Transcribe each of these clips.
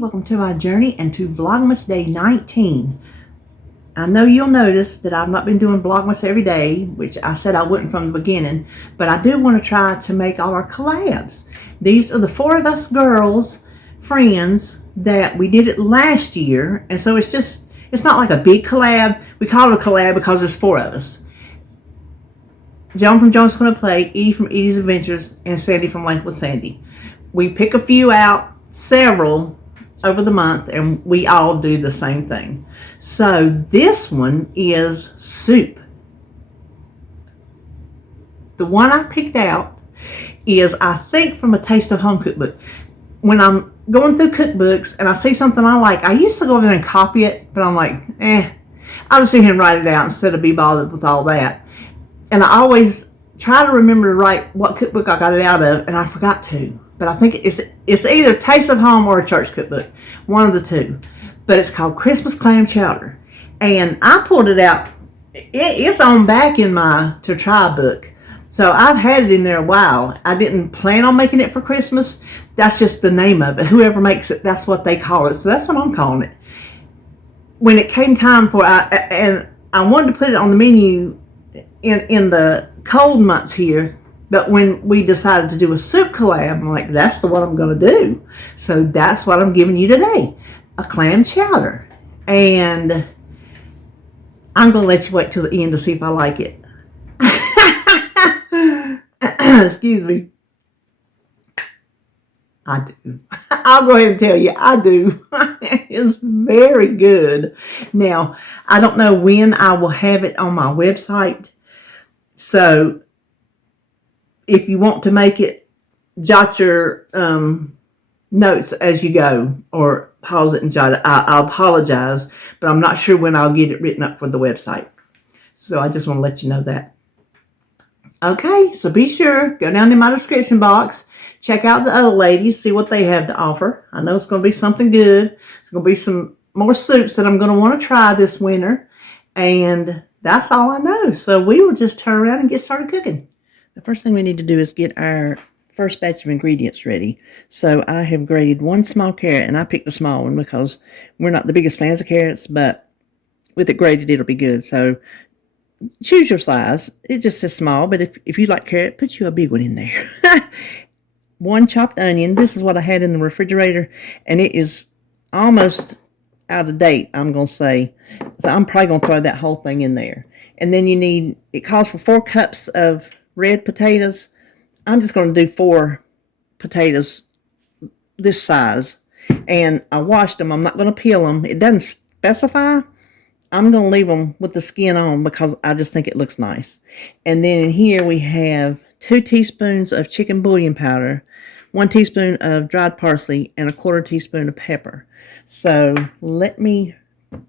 welcome to my journey and to Vlogmas Day 19. I know you'll notice that I've not been doing Vlogmas every day, which I said I wouldn't from the beginning, but I do want to try to make all our collabs. These are the 4 of us girls, friends, that we did it last year, and so it's not like a big collab. We call it a collab because there's 4 of us. Joan from Joan's Gonna Play, Edie from Edie's Adventures, and Sandy from Life with Sandy. We pick a few out, several, over the month, and we all do the same thing. So this one is soup. The one I picked out is, I think, from a Taste of Home cookbook. When I'm going through cookbooks and I see something I like, I used to go over there and copy it, but I'm like, I'll just sit here and write it out instead of be bothered with all that. And I always try to remember to write what cookbook I got it out of, and I forgot to. But I think it's either Taste of Home or a church cookbook, one of the two. But it's called Christmas Clam Chowder, and I pulled it out. It's on back in my to try book, so I've had it in there a while. I didn't plan on making it for Christmas. That's just the name of it. Whoever makes it, that's what they call it. So that's what I'm calling it. When it came time for and I wanted to put it on the menu in the cold months here. But when we decided to do a soup collab, I'm like, that's the one I'm going to do. So that's what I'm giving you today, a clam chowder. And I'm going to let you wait till the end to see if I like it. Excuse me. I do. I'll go ahead and tell you, I do. It's very good. Now, I don't know when I will have it on my website. So if you want to make it, jot your notes as you go, or pause it and jot it. I apologize, but I'm not sure when I'll get it written up for the website. So I just want to let you know that. Okay, so be sure, go down in my description box, check out the other ladies, see what they have to offer. I know it's going to be something good. It's going to be some more soups that I'm going to want to try this winter. And that's all I know. So we will just turn around and get started cooking. The first thing we need to do is get our first batch of ingredients ready. So I have grated 1 small carrot, and I picked the small one because we're not the biggest fans of carrots, but with it grated, it'll be good. So choose your size. It just says small, but if you like carrot, put you a big one in there. 1 chopped onion. This is what I had in the refrigerator, and it is almost out of date, I'm going to say. So I'm probably going to throw that whole thing in there. And then it calls for 4 cups of red potatoes. I'm just going to do 4 potatoes this size. And I washed them. I'm not going to peel them. It doesn't specify. I'm going to leave them with the skin on because I just think it looks nice. And then in here we have 2 teaspoons of chicken bouillon powder, 1 teaspoon of dried parsley, and 1/4 teaspoon of pepper. So let me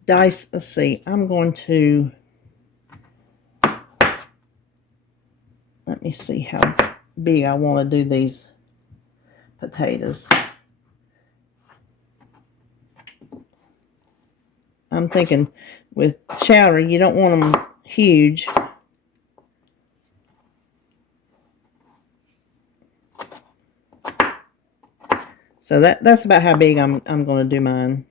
dice. Let's see. I'm going to... Let me see how big I want to do these potatoes. I'm thinking with chowder, you don't want them huge. So that's about how big I'm going to do mine.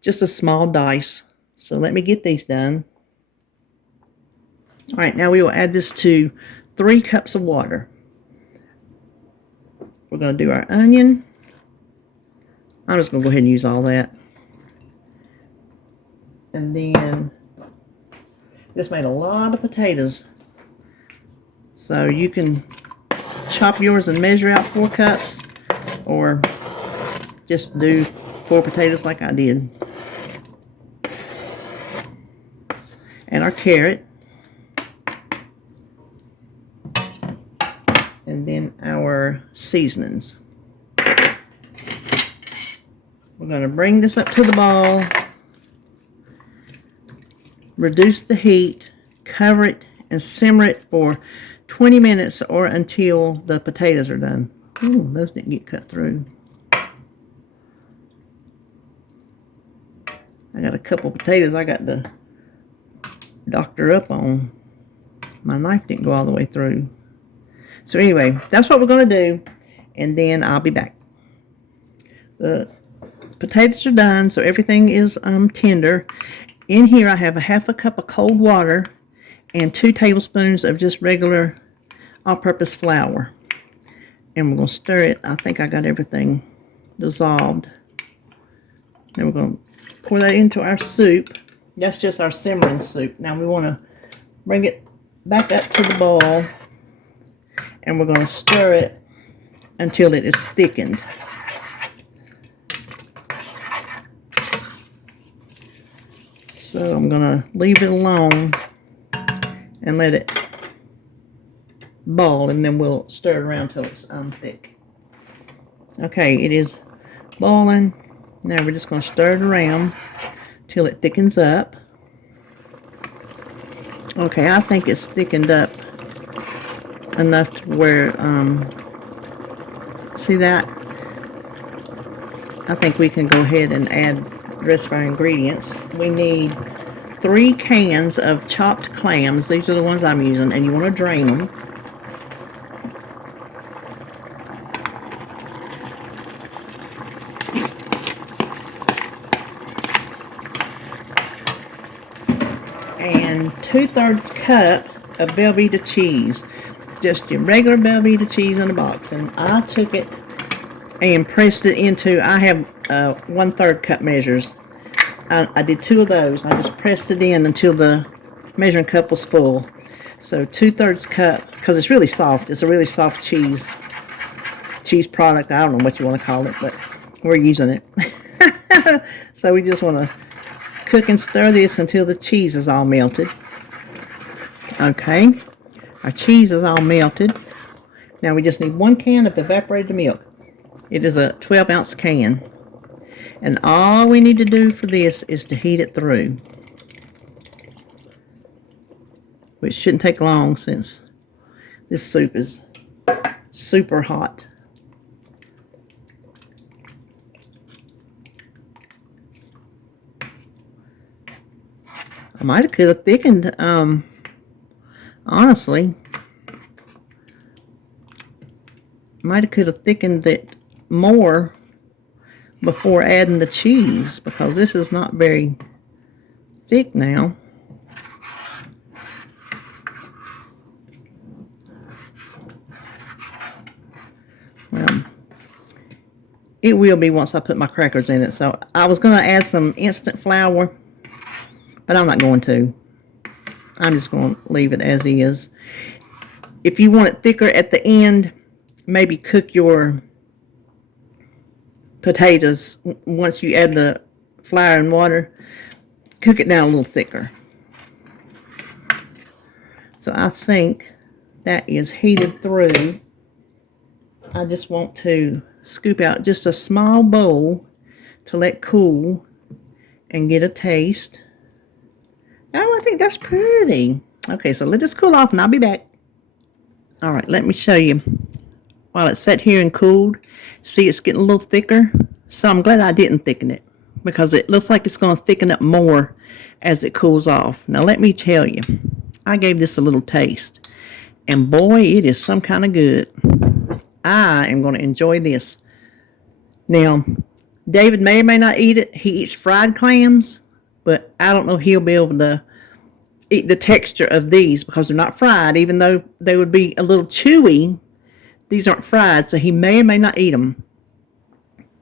Just a small dice. So let me get these done. All right, now we will add this to 3 cups of water. We're going to do our onion. I'm just going to go ahead and use all that. And then, this made a lot of potatoes. So you can chop yours and measure out 4 cups, or just do 4 potatoes like I did. And our carrot. And then our seasonings. We're going to bring this up to the boil, reduce the heat, cover it, and simmer it for 20 minutes or until the potatoes are done. Ooh, those didn't get cut through. I got a couple potatoes I got to doctor up on. My knife didn't go all the way through. So anyway, that's what we're going to do, and then I'll be back. The potatoes are done, so everything is tender. In here I have a half a cup of cold water and 2 tablespoons of just regular all-purpose flour. And we're going to stir it. I think I got everything dissolved. Then we're going to pour that into our soup. That's just our simmering soup. Now we want to bring it back up to the boil, and we're going to stir it until it is thickened. So I'm going to leave it alone and let it boil, and then we'll stir it around till it's thick. Okay, it is boiling. Now we're just going to stir it around till it thickens up. Okay, I think it's thickened up enough to where, see that? I think we can go ahead and add the rest of our ingredients. We need 3 cans of chopped clams. These are the ones I'm using, and you want to drain them. And 2/3 cup of Velveeta cheese, just your regular Velveeta cheese in a box. And I took it and pressed it into, I have 1/3 cup measures. I did 2 of those. I just pressed it in until the measuring cup was full. So 2/3 cup, because it's really soft. It's a really soft cheese product. I don't know what you want to call it, but we're using it. So we just want to cook and stir this until the cheese is all melted. Okay, our cheese is all melted. Now we just need 1 can of evaporated milk. It is a 12-ounce can. And all we need to do for this is to heat it through, which shouldn't take long since this soup is super hot. I might have could have thickened, honestly, might have could have thickened it more before adding the cheese, because this is not very thick now. Well, it will be once I put my crackers in it. So I was going to add some instant flour, but I'm not going to. I'm just going to leave it as is. If you want it thicker at the end, maybe cook your potatoes once you add the flour and water. Cook it down a little thicker. So I think that is heated through. I just want to scoop out just a small bowl to let cool and get a taste. Oh, I think that's pretty. Okay, so let this cool off and I'll be back. All right, let me show you. While it's sat here and cooled, see it's getting a little thicker. So I'm glad I didn't thicken it, because it looks like it's going to thicken up more as it cools off. Now let me tell you, I gave this a little taste, and boy, it is some kind of good. I am going to enjoy this. Now, David may or may not eat it. He eats fried clams, but I don't know if he'll be able to eat the texture of these, because they're not fried, even though they would be a little chewy. These aren't fried, so he may or may not eat them.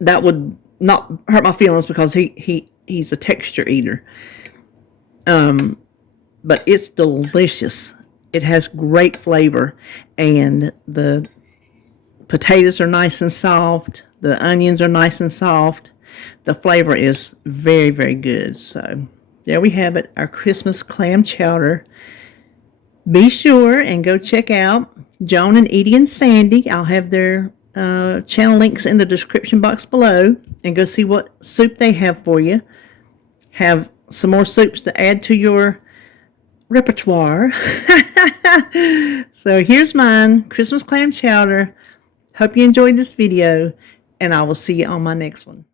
That would not hurt my feelings, because he's a texture eater. But it's delicious. It has great flavor, and the potatoes are nice and soft. The onions are nice and soft. The flavor is very, very good. So there we have it, our Christmas clam chowder. Be sure and go check out Joan and Edie and Sandy. I'll have their channel links in the description box below, and go see what soup they have for you. Have some more soups to add to your repertoire. So here's mine, Christmas clam chowder. Hope you enjoyed this video, and I will see you on my next one.